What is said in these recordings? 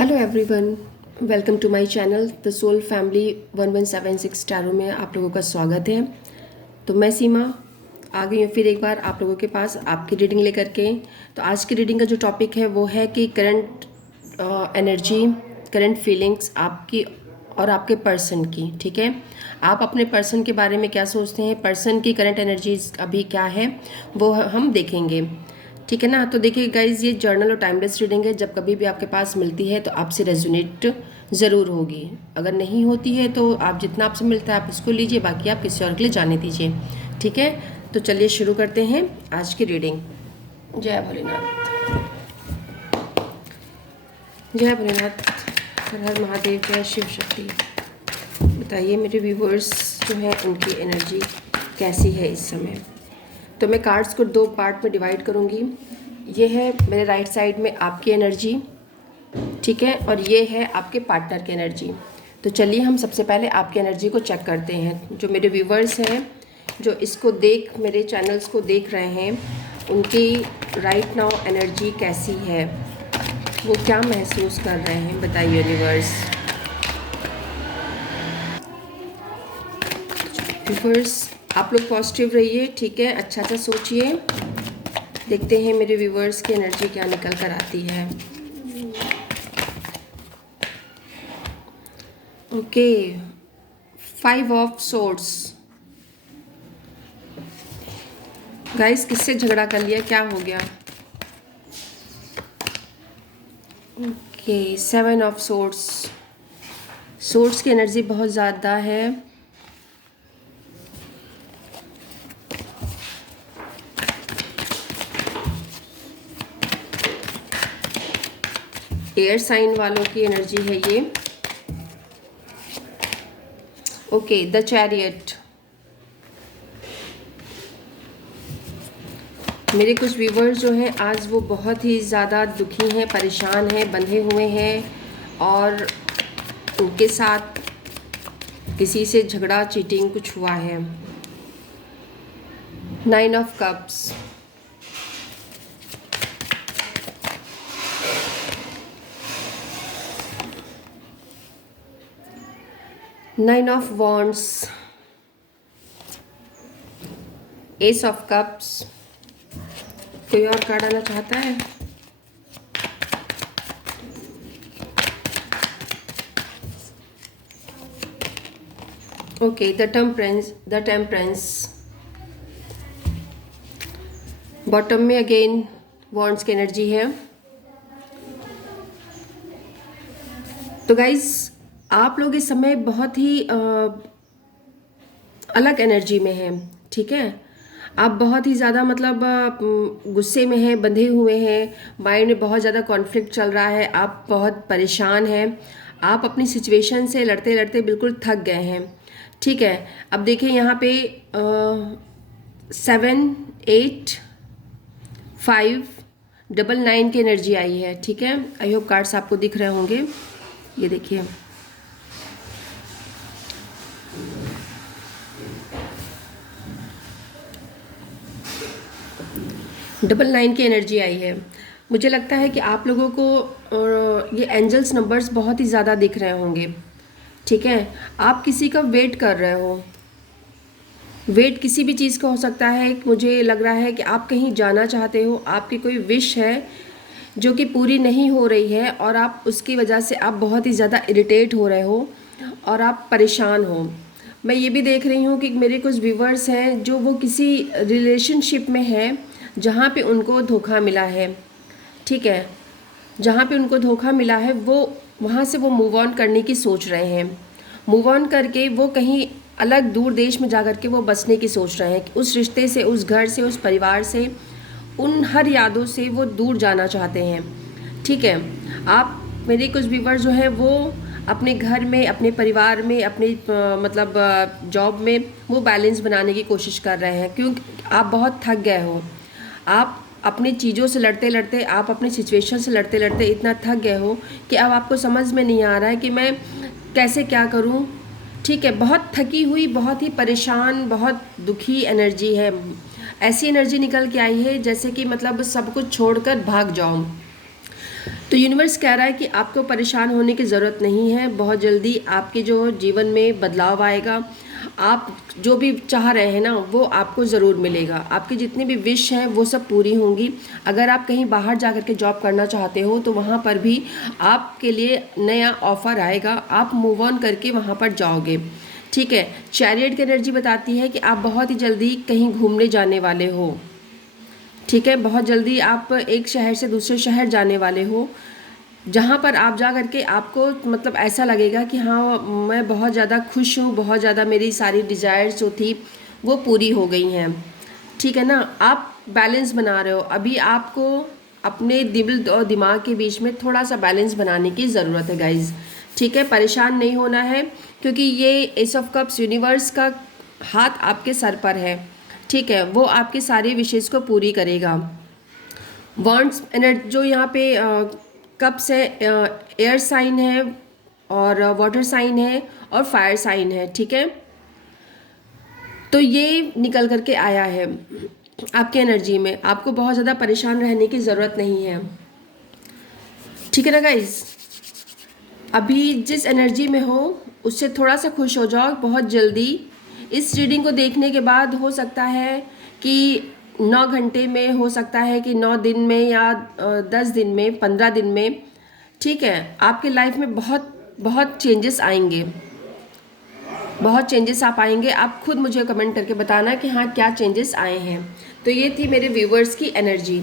Hello everyone, welcome to my channel the soul family 1176 tarot में आप लोगों का स्वागत है। तो मैं सीमा आ गई हूँ फिर एक बार आप लोगों के पास आपकी रीडिंग लेकर के। तो आज की रीडिंग का जो टॉपिक है वो है कि करंट एनर्जी, करंट फीलिंग्स आपकी और आपके पर्सन की। ठीक है, आप अपने पर्सन के बारे में क्या सोचते हैं, पर्सन की करंट एनर्जीज अभी क्या है वो हम देखेंगे। ठीक है ना। तो देखिए गाइज, ये जर्नल और टाइमलेस रीडिंग है। जब कभी भी आपके पास मिलती है तो आपसे रेजोनेट ज़रूर होगी। अगर नहीं होती है तो आप जितना आपसे मिलता है आप उसको लीजिए, बाकी आप किसी और के लिए जाने दीजिए। ठीक है, तो चलिए शुरू करते हैं आज की रीडिंग। जय भोलेनाथ, जय भोलेनाथ, हर हर महादेव, जय शिव शक्ति। बताइए मेरे व्यूवर्स जो है उनकी एनर्जी कैसी है इस समय। तो मैं कार्ड्स को दो पार्ट में डिवाइड करूँगी। ये है मेरे राइट साइड में आपकी एनर्जी, ठीक है, और ये है आपके पार्टनर की एनर्जी। तो चलिए हम सबसे पहले आपकी एनर्जी को चेक करते हैं। जो मेरे व्यूवर्स हैं जो इसको मेरे चैनल्स को देख रहे हैं, उनकी राइट नाउ एनर्जी कैसी है, वो क्या महसूस कर रहे हैं, बताइए व्यूवर्स। व्यूवर्स आप लोग पॉजिटिव रहिए, ठीक है, अच्छा सा सोचिए। देखते हैं मेरे व्यूवर्स की एनर्जी क्या निकल कर आती है। Okay, 5 of swords. गाइस किससे झगड़ा कर लिया, क्या हो गया। Okay, 7 of swords. सोर्ड्स की एनर्जी बहुत ज़्यादा है। एयर साइन वालों की एनर्जी है ये। Okay, the chariot. मेरे कुछ व्यूवर्स जो हैं आज वो बहुत ही ज़्यादा दुखी हैं, परेशान हैं, बंधे हुए हैं और उनके साथ किसी से झगड़ा, चीटिंग कुछ हुआ है। 9 of cups. Nine of wands. S of cups. कोई और कार्ड आना चाहता है? Okay, the temperance. The temperance bottom में अगेन वॉन्ड्स की एनर्जी है। तो गाइज आप लोग इस समय बहुत ही अलग एनर्जी में हैं, ठीक है। आप बहुत ही ज़्यादा मतलब गुस्से में हैं, बंधे हुए हैं, माइंड में बहुत ज़्यादा कॉन्फ्लिक्ट चल रहा है, आप बहुत परेशान हैं, आप अपनी सिचुएशन से लड़ते लड़ते बिल्कुल थक गए हैं, ठीक है। अब देखिए यहाँ पे 7, 8, 5, 9 की एनर्जी आई है, ठीक है। आई होप कार्ड्स आपको दिख रहे होंगे। ये देखिए, डबल 9 की एनर्जी आई है। मुझे लगता है कि आप लोगों को ये एंजल्स नंबर्स बहुत ही ज़्यादा दिख रहे होंगे, ठीक है। आप किसी का वेट कर रहे हो, वेट किसी भी चीज़ का हो सकता है। मुझे लग रहा है कि आप कहीं जाना चाहते हो, आपकी कोई विश है जो कि पूरी नहीं हो रही है और आप उसकी वजह से आप बहुत ही ज़्यादा इरिटेट हो रहे हो और आप परेशान हो। मैं ये भी देख रही हूँ कि मेरे कुछ व्यूवर्स हैं जो वो किसी रिलेशनशिप में हैं जहाँ पे उनको धोखा मिला है, ठीक है। जहाँ पे उनको धोखा मिला है वो वहाँ से वो मूव ऑन करने की सोच रहे हैं। मूव ऑन करके वो कहीं अलग दूर देश में जा कर के वो बसने की सोच रहे हैं कि उस रिश्ते से, उस घर से, उस परिवार से, उन हर यादों से वो दूर जाना चाहते हैं, ठीक है। आप मेरे कुछ व्यूवर जो हैं वो अपने घर में, अपने परिवार में, अपने मतलब जॉब में वो बैलेंस बनाने की कोशिश कर रहे हैं, क्योंकि आप बहुत थक गए हो। आप अपनी चीज़ों से लड़ते लड़ते, आप अपनी सिचुएशन से लड़ते लड़ते इतना थक गए हो कि अब आपको समझ में नहीं आ रहा है कि मैं कैसे क्या करूं, ठीक है। बहुत थकी हुई, बहुत ही परेशान, बहुत दुखी एनर्जी है। ऐसी एनर्जी निकल के आई है जैसे कि मतलब सब कुछ छोड़कर भाग जाओ। तो यूनिवर्स कह रहा है कि आपको परेशान होने की ज़रूरत नहीं है। बहुत जल्दी आपके जो जीवन में बदलाव आएगा। आप जो भी चाह रहे हैं ना वो आपको ज़रूर मिलेगा। आपकी जितनी भी विश हैं वो सब पूरी होंगी। अगर आप कहीं बाहर जा कर के जॉब करना चाहते हो तो वहाँ पर भी आपके लिए नया ऑफ़र आएगा। आप मूव ऑन करके वहाँ पर जाओगे। ठीक है। चैरियट की एनर्जी बताती है कि आप बहुत ही जल्दी कहीं घूमने जाने वाले हो। ठीक है। बहुत जल्दी आप एक शहर से दूसरे शहर जाने वाले हो, जहाँ पर आप जा करके आपको मतलब ऐसा लगेगा कि हाँ मैं बहुत ज़्यादा खुश हूँ, बहुत ज़्यादा मेरी सारी डिज़ायर्स जो थी वो पूरी हो गई हैं। ठीक है ना। आप बैलेंस बना रहे हो। अभी आपको अपने दिल और दिमाग के बीच में थोड़ा सा बैलेंस बनाने की ज़रूरत है गाइज़। ठीक है। परेशान नहीं होना है, क्योंकि ये एस ऑफ कप्स यूनिवर्स का हाथ आपके सर पर है। ठीक है। वो आपकी सारी विशेष को पूरी करेगा। वॉन्ड्स एनर्जी जो यहाँ पे कप्स है, एयर साइन है और वाटर साइन है और फायर साइन है। ठीक है। तो ये निकल करके आया है आपके एनर्जी में। आपको बहुत ज़्यादा परेशान रहने की ज़रूरत नहीं है। ठीक है ना गाइज। अभी जिस एनर्जी में हो उससे थोड़ा सा खुश हो जाओ बहुत जल्दी। इस रीडिंग को देखने के बाद हो सकता है कि 9 घंटे में, हो सकता है कि 9 दिन में, या 10 दिन में, 15 दिन में, ठीक है, आपके लाइफ में बहुत बहुत चेंजेस आएंगे। बहुत चेंजेस आप आएंगे। आप खुद मुझे कमेंट करके बताना कि हाँ क्या चेंजेस आए हैं। तो ये थी मेरे व्यूवर्स की एनर्जी।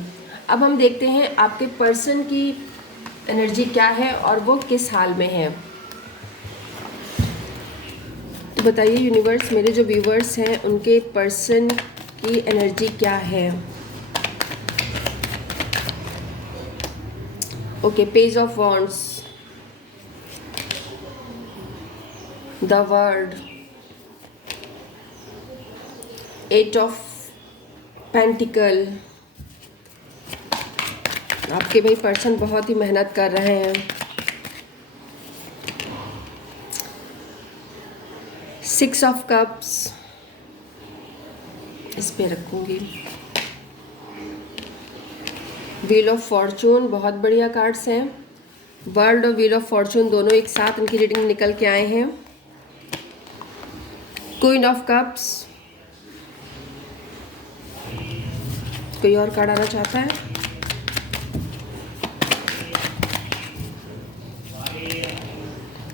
अब हम देखते हैं आपके पर्सन की एनर्जी क्या है और वो किस हाल में है। तो बताइए यूनिवर्स, मेरे जो व्यूवर्स हैं उनके पर्सन की एनर्जी क्या है। Okay, page of wands, the world, 8 of pentacle. आपके भाई पर्सन बहुत ही मेहनत कर रहे हैं। 6 ऑफ कप्स, इस पे रखूंगी। व्हील ऑफ फॉर्चून, बहुत बढ़िया कार्ड्स हैं। वर्ल्ड और व्हील ऑफ फॉर्चून दोनों एक साथ उनकी रीडिंग निकल के आए हैं। क्वीन ऑफ कप्स, कोई और कार्ड आना चाहता है?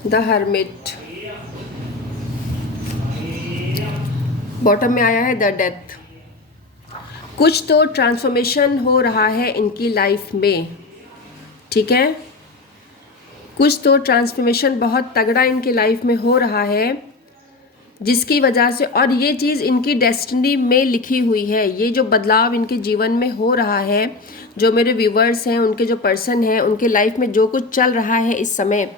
द हर्मिट, बॉटम में आया है द डेथ। कुछ तो ट्रांसफॉर्मेशन हो रहा है इनकी लाइफ में। ठीक है। कुछ तो ट्रांसफॉर्मेशन बहुत तगड़ा इनकी लाइफ में हो रहा है, जिसकी वजह से, और ये चीज़ इनकी डेस्टिनी में लिखी हुई है। ये जो बदलाव इनके जीवन में हो रहा है, जो मेरे व्यूवर्स हैं, उनके जो पर्सन हैं, उनके लाइफ में जो कुछ चल रहा है इस समय,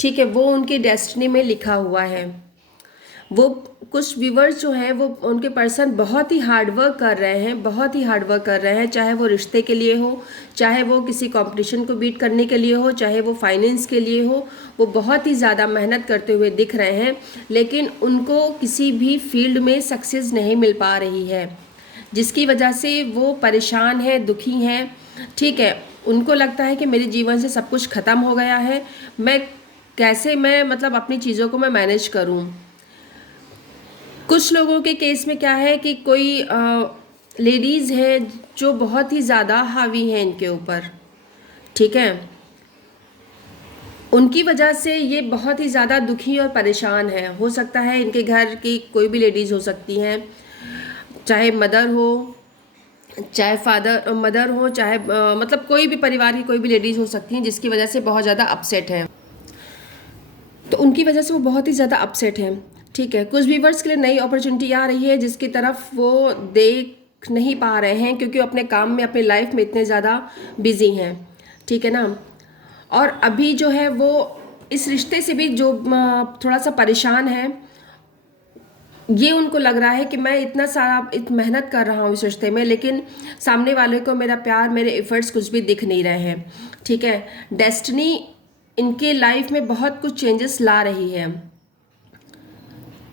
ठीक है, वो उनकी डेस्टिनी में लिखा हुआ है। वो कुछ व्यूवर्स जो हैं वो, उनके पर्सन बहुत ही हार्डवर्क कर रहे हैं, बहुत ही हार्डवर्क कर रहे हैं। चाहे वो रिश्ते के लिए हो, चाहे वो किसी कंपटीशन को बीट करने के लिए हो, चाहे वो फाइनेंस के लिए हो, वो बहुत ही ज़्यादा मेहनत करते हुए दिख रहे हैं। लेकिन उनको किसी भी फील्ड में सक्सेस नहीं मिल पा रही है, जिसकी वजह से वो परेशान हैं, दुखी हैं। ठीक है। उनको लगता है कि मेरे जीवन से सब कुछ ख़त्म हो गया है, मैं कैसे, मैं मतलब अपनी चीज़ों को मैं मैनेज करूं। कुछ लोगों के केस में क्या है कि कोई लेडीज़ है जो बहुत ही ज़्यादा हावी हैं इनके ऊपर। ठीक है। उनकी वजह से ये बहुत ही ज़्यादा दुखी और परेशान है। हो सकता है इनके घर की कोई भी लेडीज़ हो सकती हैं, चाहे मदर हो, चाहे फादर मदर हो, चाहे मतलब कोई भी परिवार की कोई भी लेडीज़ हो सकती हैं, जिसकी वजह से बहुत ज़्यादा अपसेट है। तो उनकी वजह से वो बहुत ही ज़्यादा अपसेट हैं। ठीक है। कुछ व्यूवर्स के लिए नई अपॉर्चुनिटी आ रही है, जिसकी तरफ वो देख नहीं पा रहे हैं, क्योंकि वो अपने काम में, अपने लाइफ में इतने ज़्यादा बिजी हैं। ठीक है ना। और अभी जो है वो इस रिश्ते से भी जो थोड़ा सा परेशान है। ये उनको लग रहा है कि मैं इतना सारा मेहनत कर रहा हूँ इस रिश्ते में, लेकिन सामने वाले को मेरा प्यार, मेरे एफर्ट्स कुछ भी दिख नहीं रहे हैं। ठीक है। डेस्टिनी इनके लाइफ में बहुत कुछ चेंजेस ला रही है।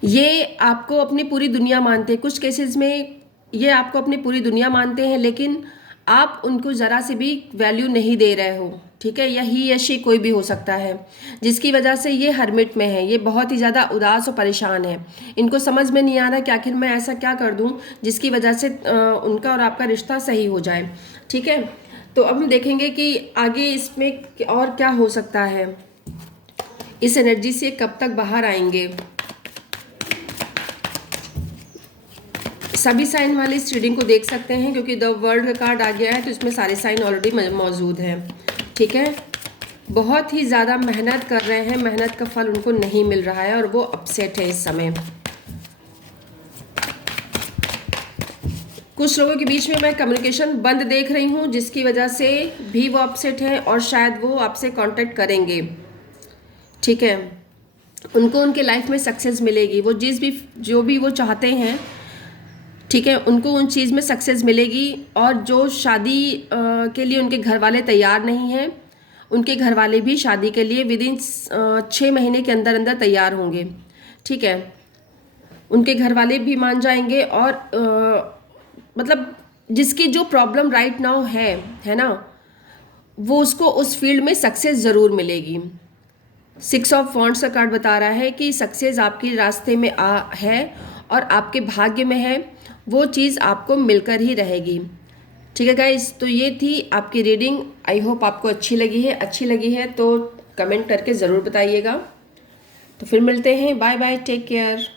ये आपको अपनी पूरी दुनिया मानते हैं। कुछ केसेस में ये आपको अपनी पूरी दुनिया मानते हैं, लेकिन आप उनको ज़रा से भी वैल्यू नहीं दे रहे हो। ठीक है, या शी कोई भी हो सकता है, जिसकी वजह से ये हर्मिट में है, ये बहुत ही ज़्यादा उदास और परेशान है। इनको समझ में नहीं आ रहा कि आखिर मैं ऐसा क्या कर दूं जिसकी वजह से उनका और आपका रिश्ता सही हो जाए। ठीक है, तो अब हम देखेंगे कि आगे इसमें और क्या हो सकता है, इस एनर्जी से कब तक बाहर आएंगे। सभी साइन वाले इस रीडिंग को देख सकते हैं क्योंकि द वर्ल्ड का कार्ड आ गया है, तो इसमें सारे साइन ऑलरेडी मौजूद हैं। ठीक है, बहुत ही ज़्यादा मेहनत कर रहे हैं, मेहनत का फल उनको नहीं मिल रहा है और वो अपसेट है इस समय। कुछ लोगों के बीच में मैं कम्युनिकेशन बंद देख रही हूँ, जिसकी वजह से भी वो अपसेट है और शायद वो आपसे कांटेक्ट करेंगे। ठीक है, उनको उनके लाइफ में सक्सेस मिलेगी, वो जो भी वो चाहते हैं, ठीक है, उनको उन चीज़ में सक्सेस मिलेगी। और जो शादी के लिए उनके घर वाले तैयार नहीं हैं, उनके घर वाले भी शादी के लिए विदिन 6 महीने के अंदर अंदर तैयार होंगे। ठीक है, उनके घर वाले भी मान जाएंगे और मतलब जिसकी जो प्रॉब्लम राइट नाउ है ना, वो उसको उस फील्ड में सक्सेस ज़रूर मिलेगी। 6 ऑफ वॉन्ड्स का कार्ड बता रहा है कि सक्सेस आपके रास्ते में है और आपके भाग्य में है, वो चीज़ आपको मिलकर ही रहेगी। ठीक है गाइस, तो ये थी आपकी रीडिंग। आई होप आपको अच्छी लगी है तो कमेंट करके ज़रूर बताइएगा। तो फिर मिलते हैं, बाय बाय, टेक केयर।